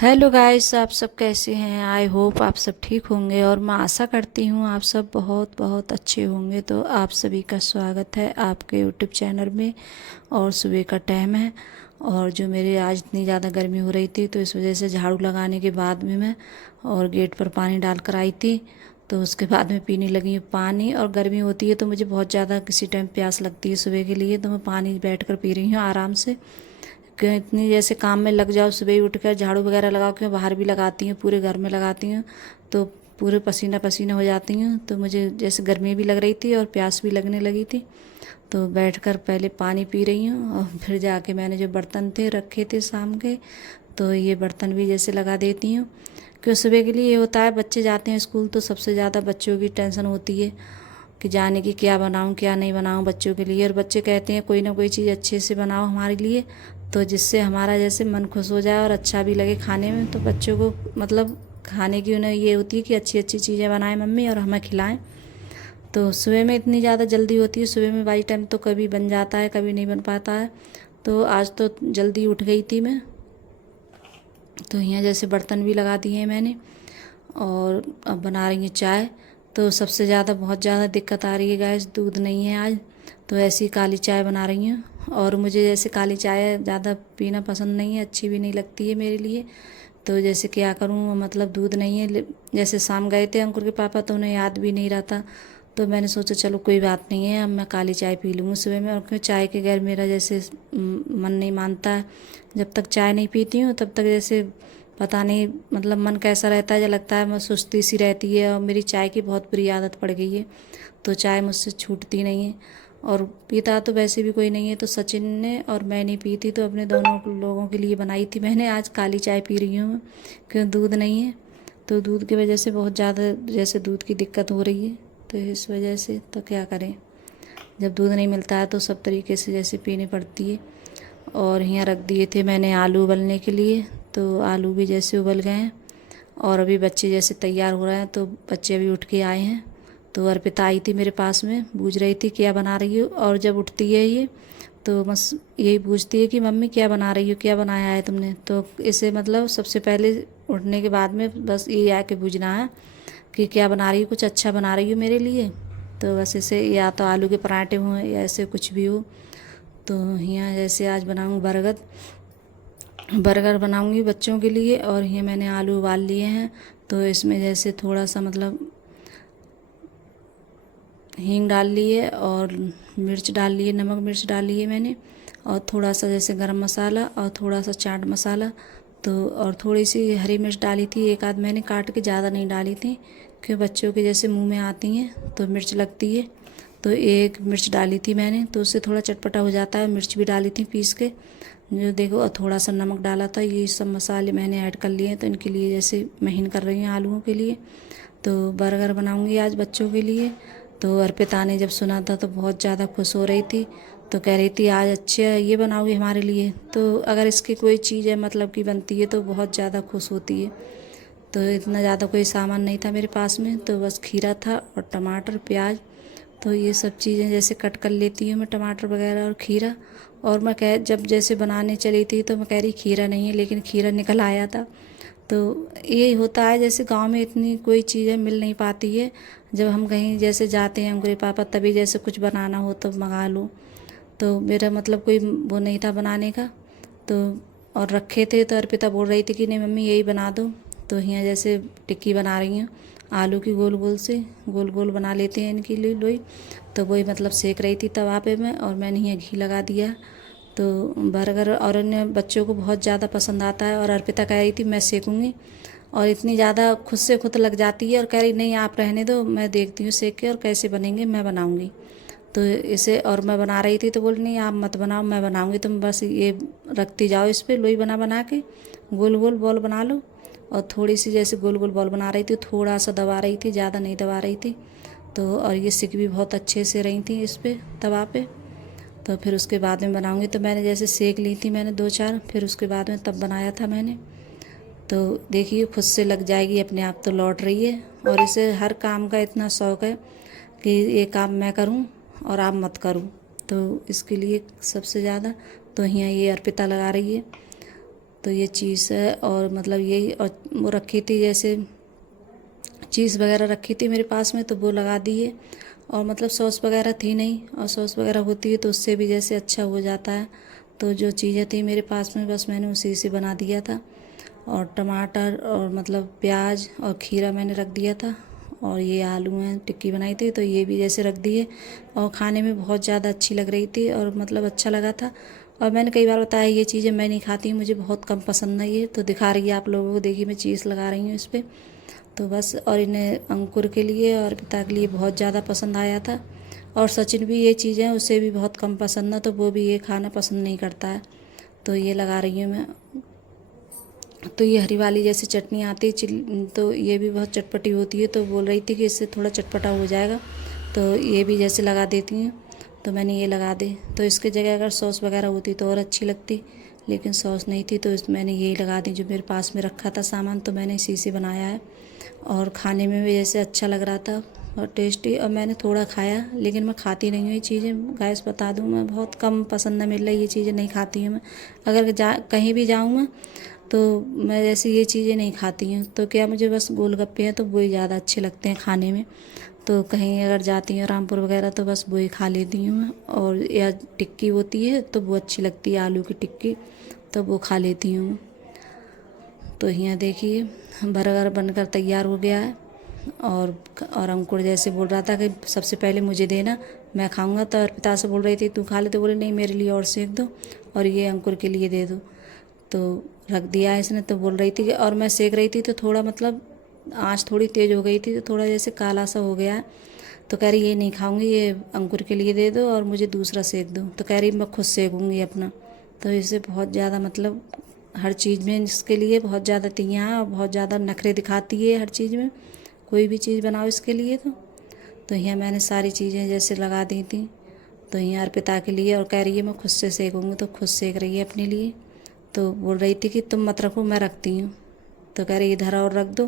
Hello guys, आप सब कैसे हैं। आई होप आप सब ठीक होंगे और मैं आशा करती हूँ आप सब बहुत बहुत अच्छे होंगे। तो आप सभी का स्वागत है आपके यूट्यूब चैनल में। और सुबह का टाइम है और जो मेरे आज इतनी ज़्यादा गर्मी हो रही थी तो इस वजह से झाड़ू लगाने के बाद में मैं और गेट पर पानी डाल कर आई थी। तो उसके बाद में पीने लगी हूँ पानी। और गर्मी होती है तो मुझे बहुत ज़्यादा किसी टाइम प्यास लगती है सुबह के लिए, तो मैं पानी बैठ कर पी रही हूँ आराम से। कि इतनी जैसे काम में लग जाओ, सुबह ही उठकर झाड़ू वगैरह लगा के बाहर भी लगाती हूँ, पूरे घर में लगाती हूँ तो पूरे पसीना पसीना हो जाती हूँ। तो मुझे जैसे गर्मी भी लग रही थी और प्यास भी लगने लगी थी, तो बैठकर पहले पानी पी रही हूँ और फिर जाके मैंने जो बर्तन थे रखे थे शाम के, तो ये बर्तन भी जैसे लगा देती हूँ। क्यों सुबह के लिए ये होता है, बच्चे जाते हैं स्कूल तो सबसे ज़्यादा बच्चों की टेंशन होती है कि जाने की क्या बनाऊं क्या नहीं बनाऊं बच्चों के लिए। और बच्चे कहते हैं कोई ना कोई चीज़ अच्छे से बनाओ हमारे लिए, तो जिससे हमारा जैसे मन खुश हो जाए और अच्छा भी लगे खाने में। तो बच्चों को मतलब खाने की उन्हें ये होती है कि अच्छी अच्छी चीज़ें बनाएं मम्मी और हमें खिलाएं। तो सुबह में इतनी ज़्यादा जल्दी होती है, सुबह में बाई टाइम तो कभी बन जाता है कभी नहीं बन पाता है। तो आज तो जल्दी उठ गई थी मैं, तो यहाँ जैसे बर्तन भी लगा दिए हैं मैंने और अब बना रही हूँ चाय। तो सबसे ज़्यादा बहुत ज़्यादा दिक्कत आ रही है गैस, दूध नहीं है आज, तो ऐसी काली चाय बना रही हूँ। और मुझे जैसे काली चाय ज़्यादा पीना पसंद नहीं है, अच्छी भी नहीं लगती है मेरे लिए। तो जैसे क्या करूँ, मतलब दूध नहीं है। जैसे शाम गए थे अंकुर के पापा तो उन्हें याद भी नहीं रहता, तो मैंने सोचा चलो कोई बात नहीं है, अब मैं काली चाय पी लूँगी सुबह में। और क्यों चाय के बगैर मेरा जैसे मन नहीं मानता है। जब तक चाय नहीं पीती हूँ तब तक जैसे पता नहीं मतलब मन कैसा रहता है, जो लगता है मैं सुस्ती सी रहती है। और मेरी चाय की बहुत बुरी आदत पड़ गई है, तो चाय मुझसे छूटती नहीं है। और पीता तो वैसे भी कोई नहीं है, तो सचिन ने और मैं नहीं पी थी, तो अपने दोनों लोगों के लिए बनाई थी मैंने। आज काली चाय पी रही हूँ मैं, क्यों दूध नहीं है। तो दूध की वजह से बहुत ज़्यादा जैसे दूध की दिक्कत हो रही है, तो इस वजह से तो क्या करें, जब दूध नहीं मिलता है तो सब तरीके से जैसे पीनी पड़ती है। और यहाँ रख दिए थे मैंने आलू उबलने के लिए, तो आलू भी जैसे उबल गए हैं। और अभी बच्चे जैसे तैयार हो रहे हैं, तो बच्चे अभी उठ के आए हैं। तो अर्पिता आई थी मेरे पास में, पूछ रही थी क्या बना रही हो। और जब उठती है ये तो बस यही पूछती है कि मम्मी क्या बना रही हो, क्या बनाया है तुमने। तो इसे मतलब सबसे पहले उठने के बाद में बस यही आके पूछना है कि क्या बना रही हो, कुछ अच्छा बना रही हो मेरे लिए। तो बस इसे या तो आलू के पराठे हों या ऐसे कुछ भी हो। तो यहाँ जैसे आज बनाऊँ बर्गर, बर्गर बनाऊँगी बच्चों के लिए। और ये मैंने आलू उबाल लिए हैं, तो इसमें जैसे थोड़ा सा मतलब हींग डाल लिए और मिर्च डाल लिए, नमक मिर्च डाल लिए मैंने। और थोड़ा सा जैसे गरम मसाला और थोड़ा सा चाट मसाला। तो और थोड़ी सी हरी मिर्च डाली थी, एक आध मैंने काट के, ज़्यादा नहीं डाली थी क्योंकि बच्चों के जैसे मुंह में आती हैं तो मिर्च लगती है। तो एक मिर्च डाली थी मैंने, तो उससे थोड़ा चटपटा हो जाता है। मिर्च भी डाली थी पीस के जो देखो, और थोड़ा सा नमक डाला था। ये सब मसाले मैंने ऐड कर लिए हैं, तो इनके लिए जैसे महीन कर रही हूँ आलूओं के लिए। तो बर्गर बनाऊँगी आज बच्चों के लिए। तो अर्पिता ने जब सुना था तो बहुत ज़्यादा खुश हो रही थी, तो कह रही थी आज अच्छे ये बनाओगी हमारे लिए। तो अगर इसकी कोई चीज़ है मतलब की बनती है तो बहुत ज़्यादा खुश होती है। तो इतना ज़्यादा कोई सामान नहीं था मेरे पास में, तो बस खीरा था और टमाटर प्याज। तो ये सब चीज़ें जैसे कट कर लेती हूँ मैं, टमाटर वगैरह और खीरा। और मैं कह जब जैसे बनाने चली थी तो मैं कह रही खीरा नहीं है, लेकिन खीरा निकल आया था। तो ये होता है जैसे गांव में इतनी कोई चीज़ें मिल नहीं पाती है। जब हम कहीं जैसे जाते हैं अंकुरी पापा तभी जैसे कुछ बनाना हो तो मंगा लो। तो मेरा मतलब कोई वो नहीं था बनाने का। तो और रखे थे तो अर्पिता बोल रही थी कि नहीं मम्मी यही बना दो। तो यहाँ जैसे टिक्की बना रही हूँ आलू की, गोल गोल से गोल गोल बना लेते हैं इनकी लोई। तो वही मतलब सेक रही थी तवा पे मैं, और मैंने यहाँ घी लगा दिया। तो बर्गर और अन्य बच्चों को बहुत ज़्यादा पसंद आता है। और अर्पिता कह रही थी मैं सेकूँगी, और इतनी ज़्यादा खुद से खुद लग जाती है और कह रही नहीं आप रहने दो, मैं देखती हूँ सेक के और कैसे बनेंगे मैं बनाऊँगी। तो इसे और मैं बना रही थी तो बोल नहीं आप मत बनाओ मैं बनाऊँगी, तुम बस ये रखती जाओ इस पर लोई बना बना के, गोल गोल बॉल बना लो। और थोड़ी सी जैसे गोल गोल बॉल बना रही थी, थोड़ा सा दबा रही थी, ज़्यादा नहीं दबा रही थी। तो और ये सिक भी बहुत अच्छे से रही थी इस पर तवा पे। तो फिर उसके बाद में बनाऊँगी, तो मैंने जैसे सेक ली थी मैंने दो चार, फिर उसके बाद में तब बनाया था मैंने। तो देखिए खुद से लग जाएगी अपने आप, तो लौट रही है। और इसे हर काम का इतना शौक़ है कि ये काम मैं करूं और आप मत करूं, तो इसके लिए सबसे ज़्यादा तो यहाँ ये अर्पिता लगा रही है। तो ये चीज़ है, और मतलब यही, और वो रखी थी जैसे चीज़ वगैरह रखी थी मेरे पास में, तो वो लगा दिए। और मतलब सॉस वगैरह थी नहीं, और सॉस वगैरह होती है तो उससे भी जैसे अच्छा हो जाता है। तो जो चीज़ें थी मेरे पास में बस मैंने उसी से बना दिया था। और टमाटर और मतलब प्याज और खीरा मैंने रख दिया था, और ये आलू हैं टिक्की बनाई थी तो ये भी जैसे रख दिए। और खाने में बहुत ज़्यादा अच्छी लग रही थी और मतलब अच्छा लगा था। और मैंने कई बार बताया ये चीज़ें मैं नहीं खाती, मुझे बहुत कम पसंद है ये, तो दिखा रही है आप लोगों को, देखिए मैं चीज़ लगा रही हूँ इस पर। तो बस, और इन्हें अंकुर के लिए और पिता के लिए बहुत ज़्यादा पसंद आया था। और सचिन भी ये चीज़ें उसे भी बहुत कम पसंद है, तो वो भी ये खाना पसंद नहीं करता है। तो ये लगा रही हूँ मैं। तो ये हरी वाली जैसे चटनी आती है तो ये भी बहुत चटपटी होती है, तो बोल रही थी कि इससे थोड़ा चटपटा हो जाएगा, तो ये भी जैसे लगा देती हूँ। तो मैंने ये लगा दी, तो इसके जगह अगर सॉस वगैरह होती तो और अच्छी लगती, लेकिन सॉस नहीं थी तो मैंने यही लगा दी, जो मेरे पास में रखा था सामान, तो मैंने इसी से बनाया है। और खाने में भी जैसे अच्छा लग रहा था और टेस्टी। और मैंने थोड़ा खाया, लेकिन मैं खाती नहीं हूँ ये चीज़ें, गैस बता दूँ, मैं बहुत कम पसंद है मेरे, ये चीज़ें नहीं खाती हूँ मैं। अगर कहीं भी जाऊँ मैं, तो मैं जैसे ये चीज़ें नहीं खाती हूँ, तो क्या मुझे बस गोलगप्पे हैं तो वही ज़्यादा अच्छे लगते हैं खाने में। तो कहीं अगर जाती हूँ रामपुर वगैरह तो बस वही खा लेती हूँ मैं। और या टिक्की होती है तो वो अच्छी लगती है, आलू की टिक्की, तो वो खा लेती हूँ। तो यहाँ देखिए बर्गर बनकर तैयार हो गया है। और अंकुर जैसे बोल रहा था कि सबसे पहले मुझे देना, मैं खाऊंगा, तो अर्पिता से बोल रही थी तू खा ले, तो बोले नहीं मेरे लिए और सेक दो और ये अंकुर के लिए दे दो। तो रख दिया है इसने। तो बोल रही थी कि, और मैं सेक रही थी तो थोड़ा मतलब आँच थोड़ी तेज़ हो गई थी, तो थोड़ा जैसे काला सा हो गया है। तो कह रही ये नहीं खाऊंगी, ये अंकुर के लिए दे दो और मुझे दूसरा सेक दो। तो कह रही मैं खुद सेकूंगी अपना। तो इसे बहुत ज़्यादा मतलब हर चीज़ में इसके लिए बहुत ज़्यादा तियाँ हैं और बहुत ज़्यादा नखरे दिखाती है हर चीज़ में, कोई भी चीज़ बनाओ इसके लिए। तो यहाँ मैंने सारी चीज़ें जैसे लगा दी थी। तो यहाँ अर्पिता के लिए, और कह रही है मैं खुद से सेकूंगी, तो खुद सेक रही है अपने लिए। तो बोल रही थी कि तुम मत रखो, मैं रखती हूँ। तो कह रही इधर और रख दो,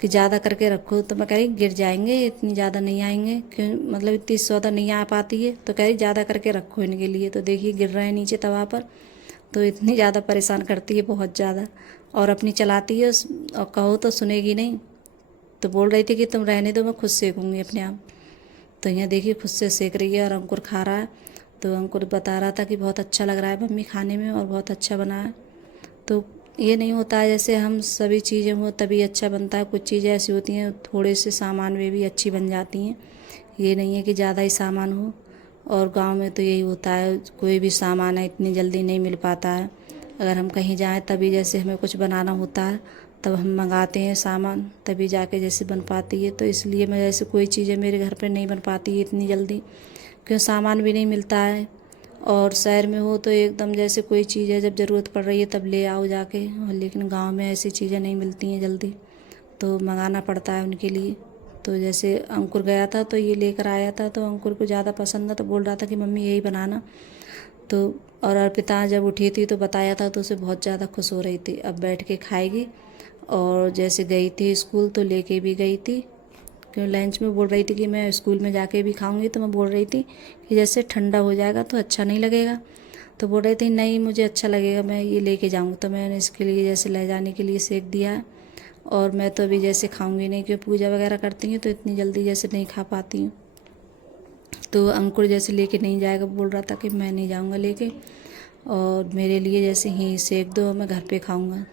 कि ज़्यादा करके रखो। तो मैं कह रही गिर जाएंगे, इतनी ज़्यादा नहीं आएंगे, क्यों मतलब इतनी सौदा नहीं आ पाती है। तो कह रही ज़्यादा करके रखो इनके लिए। तो देखिए गिर रहे हैं नीचे तवा पर। तो इतनी ज़्यादा परेशान करती है, बहुत ज़्यादा। और अपनी चलाती है और कहो तो सुनेगी नहीं। तो बोल रही थी कि तुम रहने दो, मैं खुद सेकूंगी अपने आप। तो यहाँ देखिए खुद से सेक रही है और अंकुर खा रहा है। तो अंकुर बता रहा था कि बहुत अच्छा लग रहा है मम्मी खाने में और बहुत अच्छा बना है। तो ये नहीं होता है जैसे हम सभी चीज़ें हो तभी अच्छा बनता है, कुछ चीज़ें ऐसी होती हैं थोड़े से सामान में भी अच्छी बन जाती हैं। ये नहीं है कि ज़्यादा ही सामान हो। और गांव में तो यही होता है, कोई भी सामान है इतनी जल्दी नहीं मिल पाता है। अगर हम कहीं जाएं तभी जैसे हमें कुछ बनाना होता है, तब हम मंगाते हैं सामान, तभी जाके जैसे बन पाती है। तो इसलिए मैं जैसे कोई चीज़ें मेरे घर पे नहीं बन पाती है इतनी जल्दी, क्यों सामान भी नहीं मिलता है। और शहर में हो तो एकदम जैसे कोई चीज़ है जब ज़रूरत पड़ रही है तब ले आओ जाके, और लेकिन गांव में ऐसी चीज़ें नहीं मिलती हैं जल्दी, तो मंगाना पड़ता है उनके लिए। तो जैसे अंकुर गया था तो ये लेकर आया था, तो अंकुर को ज़्यादा पसंद है, तो बोल रहा था कि मम्मी यही बनाना। तो और अर्पिता जब उठी थी तो बताया था, तो उसे बहुत ज़्यादा खुश हो रही थी, अब बैठ के खाएगी। और जैसे गई थी स्कूल तो लेके भी गई थी, क्यों लंच में बोल रही थी कि मैं स्कूल में जाके भी खाऊंगी। तो मैं बोल रही थी कि जैसे ठंडा हो जाएगा तो अच्छा नहीं लगेगा। तो बोल रही थी नहीं मुझे अच्छा लगेगा, मैं ये लेके जाऊँगी। तो मैंने इसके लिए जैसे ले जाने के लिए सेक दिया है। और मैं तो अभी जैसे खाऊंगी नहीं, क्योंकि पूजा वगैरह करती हूँ तो इतनी जल्दी जैसे नहीं खा पाती हूँ। तो अंकुर जैसे लेके नहीं जाएगा, बोल रहा था कि मैं नहीं जाऊँगा लेके, और मेरे लिए जैसे ही सेक दो मैं घर पे खाऊँगा।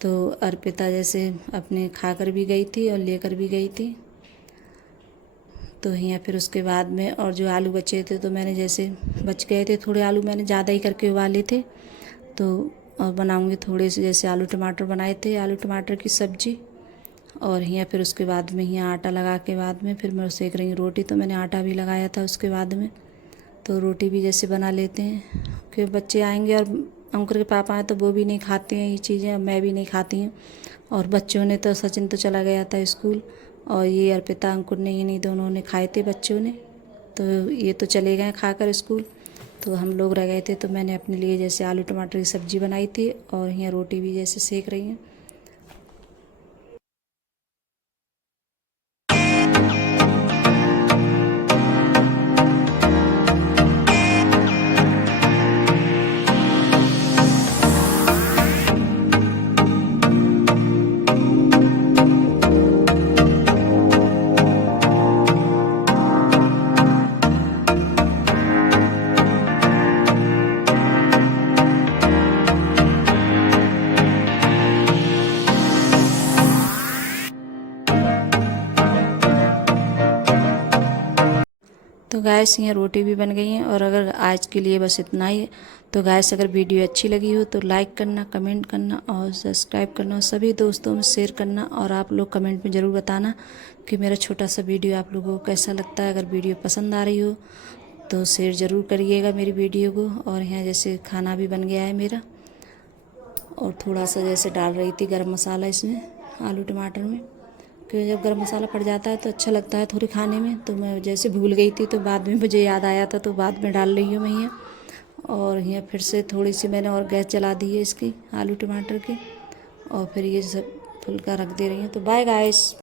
तो अर्पिता जैसे अपने खाकर भी गई थी और लेकर भी गई थी। तो यहाँ फिर उसके बाद में और जो आलू बचे थे, तो मैंने जैसे बच गए थे थोड़े आलू, मैंने ज़्यादा ही करके उबाले थे। तो और बनाऊँगी थोड़े से जैसे आलू टमाटर बनाए थे, आलू टमाटर की सब्ज़ी। और यहाँ फिर उसके बाद में यहाँ आटा लगा के बाद में फिर मैं सेक रही हूँ रोटी। तो मैंने आटा भी लगाया था उसके बाद में। तो रोटी भी जैसे बना लेते हैं, क्योंकि बच्चे आएंगे और अंकुर के पापा आए तो वो भी नहीं खाते हैं ये चीज़ें, अब मैं भी नहीं खाती हूँ। और बच्चों ने तो, सचिन तो चला गया था स्कूल, और ये अर्पिता अंकुर ने, इन्हीं दोनों ने खाए थे बच्चों ने। तो ये तो चले गए खाकर स्कूल, तो हम लोग रह गए थे। तो मैंने अपने लिए जैसे आलू टमाटर की सब्ज़ी बनाई थी और यहाँ रोटी भी जैसे सेक रही हैं। तो गैस यहाँ रोटी भी बन गई हैं। और अगर आज के लिए बस इतना ही। तो गैस अगर वीडियो अच्छी लगी हो तो लाइक करना, कमेंट करना और सब्सक्राइब करना और सभी दोस्तों में शेयर करना। और आप लोग कमेंट में ज़रूर बताना कि मेरा छोटा सा वीडियो आप लोगों को कैसा लगता है। अगर वीडियो पसंद आ रही हो तो शेयर ज़रूर करिएगा मेरी वीडियो को। और यहाँ जैसे खाना भी बन गया है मेरा। और थोड़ा सा जैसे डाल रही थी गरम मसाला इसमें आलू टमाटर में, क्योंकि जब गरम मसाला पड़ जाता है तो अच्छा लगता है थोड़ी खाने में। तो मैं जैसे भूल गई थी तो बाद में मुझे याद आया था तो बाद में डाल रही हूँ मैं यहाँ। और यहाँ फिर से थोड़ी सी मैंने और गैस जला दी है इसकी आलू टमाटर की। और फिर ये सब फुल्का रख दे रही हूँ। तो बाय गाइस।